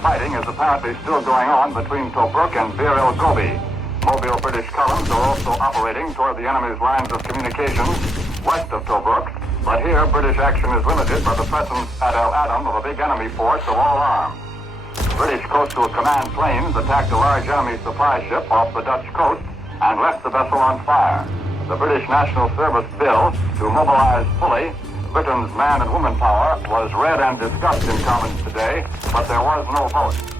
fighting is apparently still going on between Tobruk and Bir el Gobi. Mobile British columns are also operating toward the enemy's lines of communications west of Tobruk, but here British action is limited by the presence at El Adam of a big enemy force of all arms. British Coastal Command planes attacked a large enemy supply ship off the Dutch coast and left the vessel on fire. The British National Service bill to mobilize fully Britain's man and woman power was read and discussed in Commons today, but there was no vote.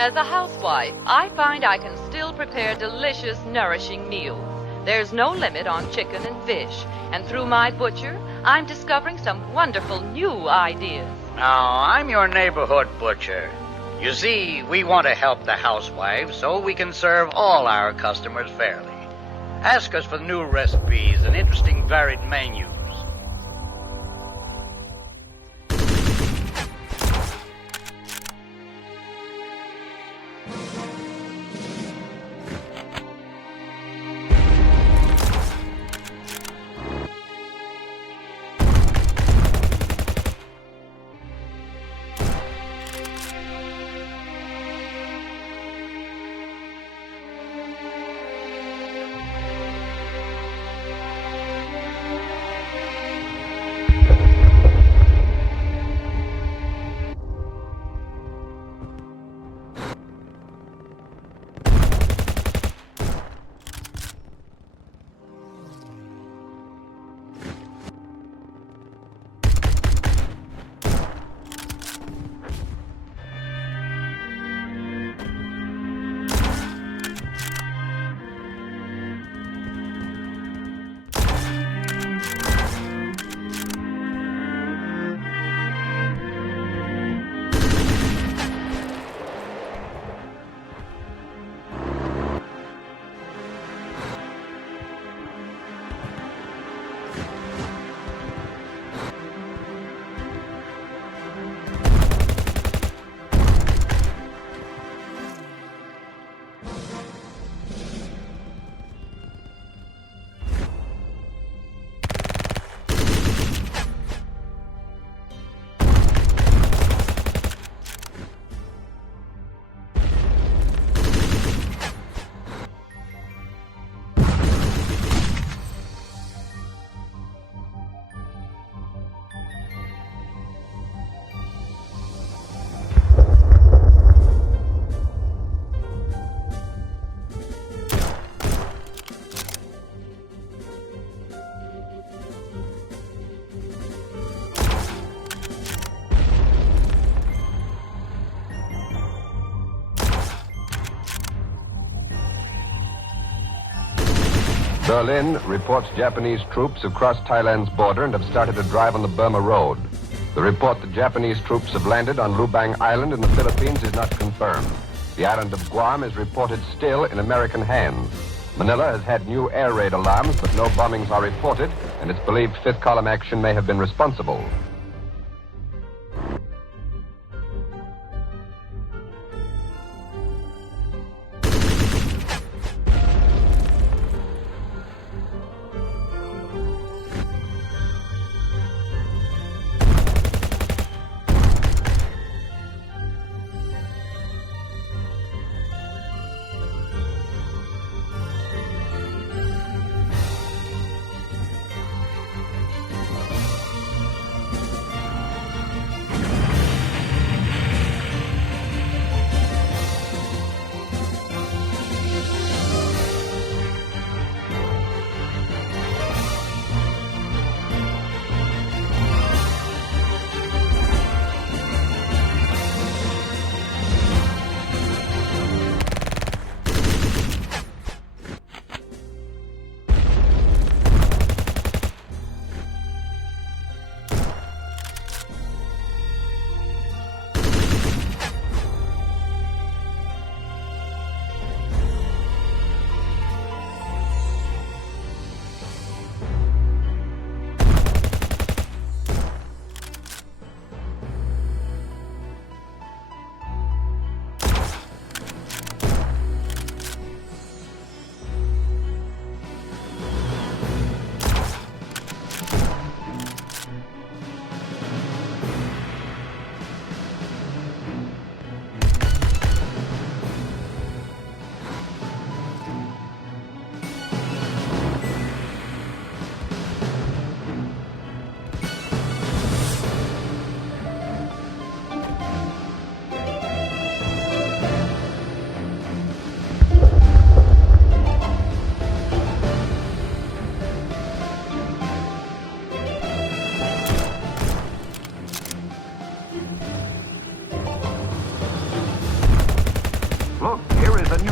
As a housewife, I find I can still prepare delicious, nourishing meals. There's no limit on chicken and fish, and through my butcher, I'm discovering some wonderful new ideas. Now, I'm your neighborhood butcher. You see, we want to help the housewives so we can serve all our customers fairly. Ask us for new recipes and interesting varied menus. Berlin reports Japanese troops have crossed Thailand's border and have started to drive on the Burma Road. The report that Japanese troops have landed on Lubang Island in the Philippines is not confirmed. The island of Guam is reported still in American hands. Manila has had new air raid alarms, but no bombings are reported, and it's believed fifth column action may have been responsible.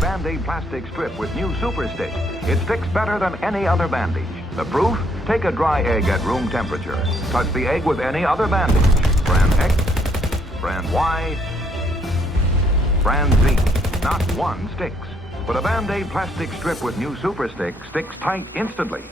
Band-Aid plastic strip with new Super Stick. It sticks better than any other bandage. The proof? Take a dry egg at room temperature. Touch the egg with any other bandage. Brand X, brand Y, brand Z. Not one sticks. But a Band-Aid plastic strip with new Super Stick sticks tight instantly.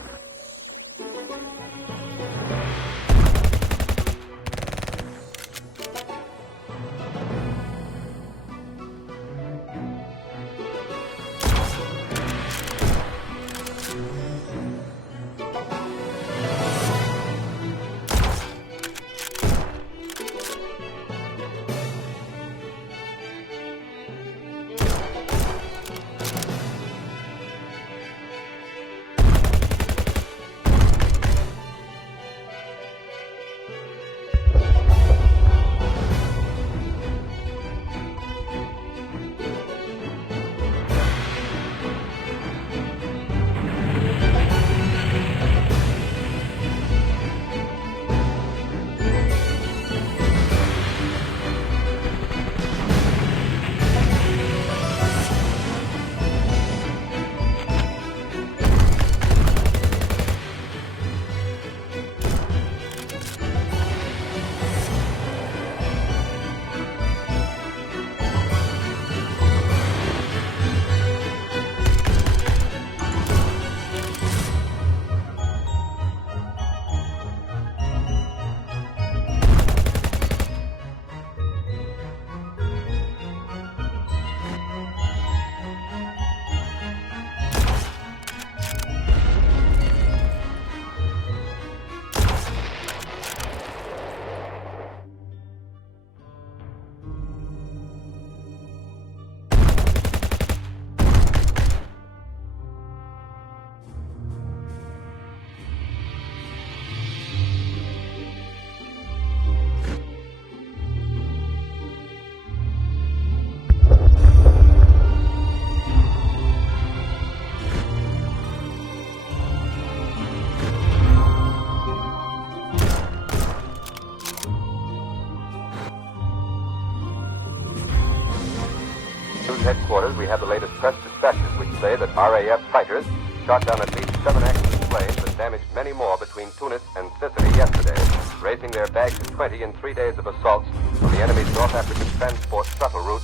Headquarters, we have the latest press dispatches which say that RAF fighters shot down at least 7 Axis planes and damaged many more between Tunis and Sicily yesterday, raising their bags to 20 in 3 days of assaults on the enemy's North African transport shuttle route.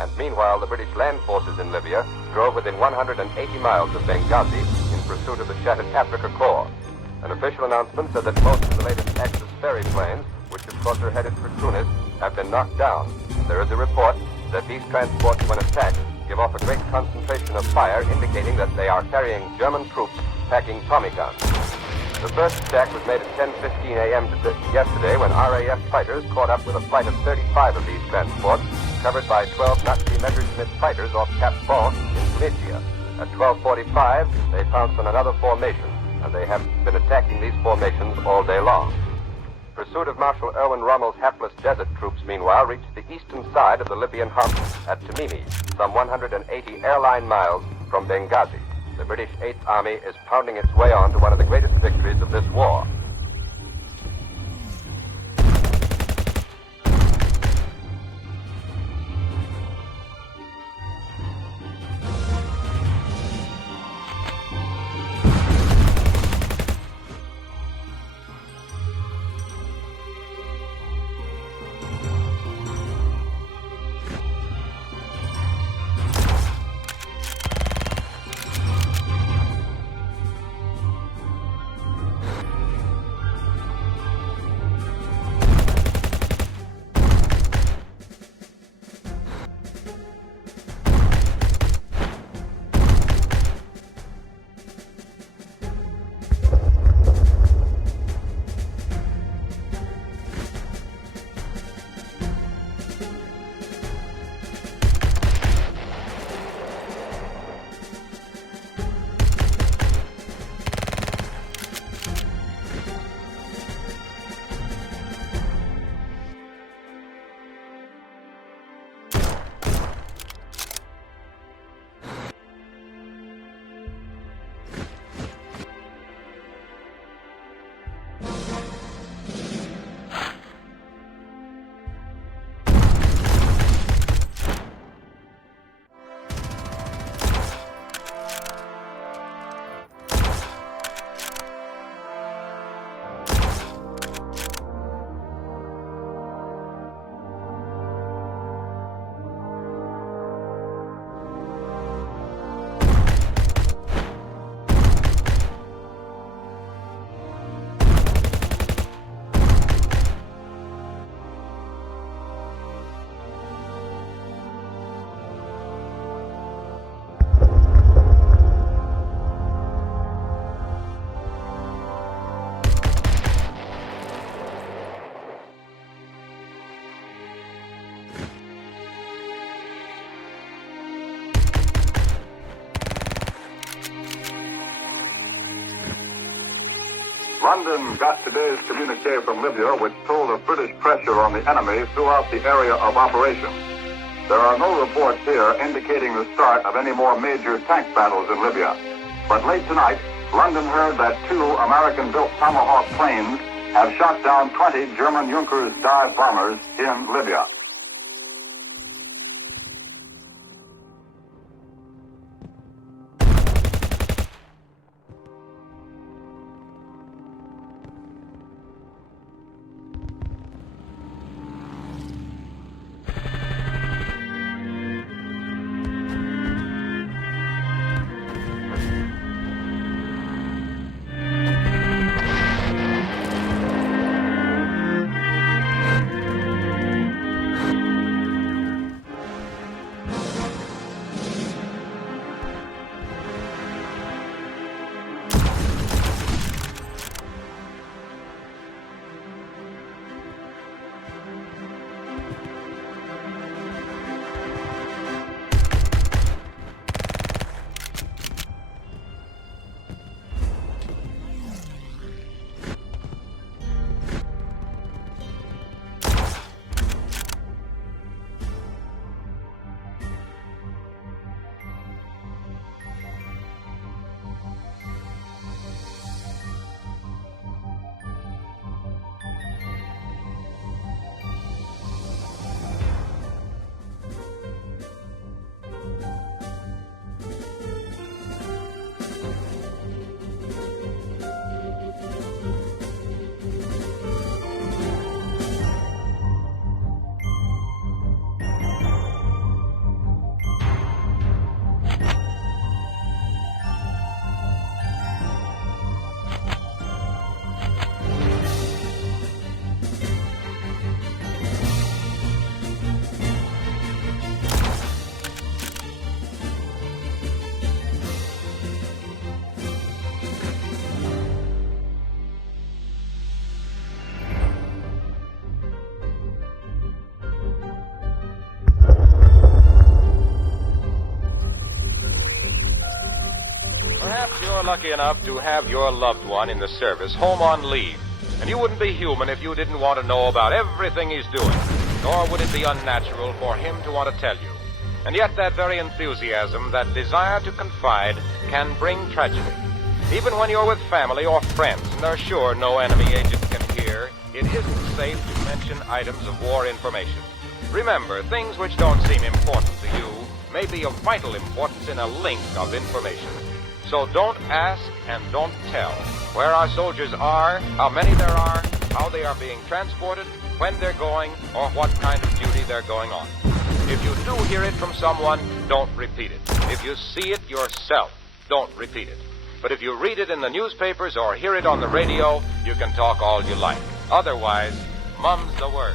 And meanwhile, the British land forces in Libya drove within 180 miles of Benghazi in pursuit of the shattered Africa Corps. An official announcement said that most of the latest Axis ferry planes, which of course are headed for Tunis, have been knocked down. There is a report that these transports, when attacked, give off a great concentration of fire, indicating that they are carrying German troops packing Tommy guns. The first attack was made at 10:15 a.m. yesterday when RAF fighters caught up with a flight of 35 of these transports, covered by 12 Nazi Messerschmitt fighters off Cap Bon in Tunisia. At 12:45, they pounced on another formation, and they have been attacking these formations all day long. Pursuit of Marshal Erwin Rommel's hapless desert troops, meanwhile, reached the eastern side of the Libyan hump at Tamimi, some 180 airline miles from Benghazi. The British 8th Army is pounding its way on to one of the greatest victories of this war. London got today's communique from Libya, which told of British pressure on the enemy throughout the area of operation. There are no reports here indicating the start of any more major tank battles in Libya. But late tonight, London heard that 2 American-built Tomahawk planes have shot down 20 German Junkers dive bombers in Libya. Perhaps you're lucky enough to have your loved one in the service home on leave, and you wouldn't be human if you didn't want to know about everything he's doing, nor would it be unnatural for him to want to tell you. And yet that very enthusiasm, that desire to confide, can bring tragedy. Even when you're with family or friends and are sure no enemy agent can hear, it isn't safe to mention items of war information. Remember, things which don't seem important to you may be of vital importance in a link of information. So don't ask and don't tell where our soldiers are, how many there are, how they are being transported, when they're going, or what kind of duty they're going on. If you do hear it from someone, don't repeat it. If you see it yourself, don't repeat it. But if you read it in the newspapers or hear it on the radio, you can talk all you like. Otherwise, mum's the word.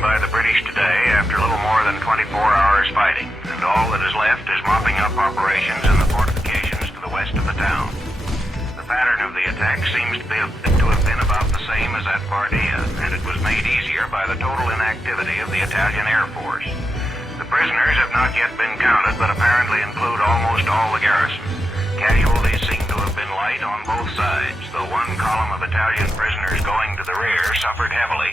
By the British today after a little more than 24 hours fighting, and all that is left is mopping up operations in the fortifications to the west of the town. The pattern of the attack seems to have been about the same as at Bardia, and it was made easier by the total inactivity of the Italian Air Force. The prisoners have not yet been counted, but apparently include almost all the garrison. Casualties seem to have been light on both sides, though one column of Italian prisoners going to the rear suffered heavily.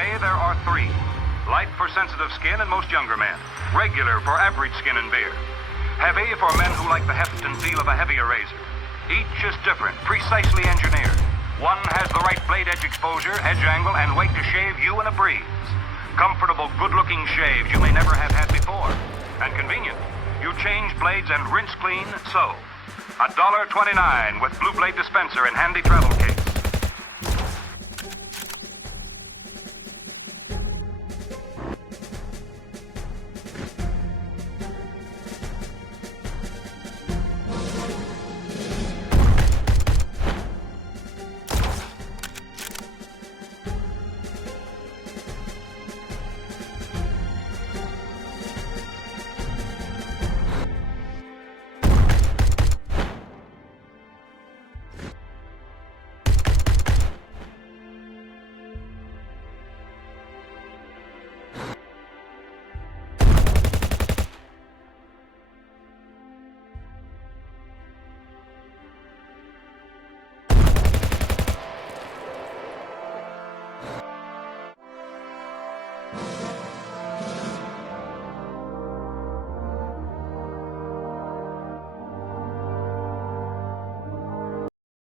Say there are 3. Light for sensitive skin and most younger men. Regular for average skin and beard. Heavy for men who like the heft and feel of a heavier razor. Each is different, precisely engineered. One has the right blade edge exposure, edge angle, and weight to shave you in a breeze. Comfortable, good-looking shaves you may never have had before. And convenient. You change blades and rinse clean, so. $1.29 with Blue Blade dispenser and handy travel case.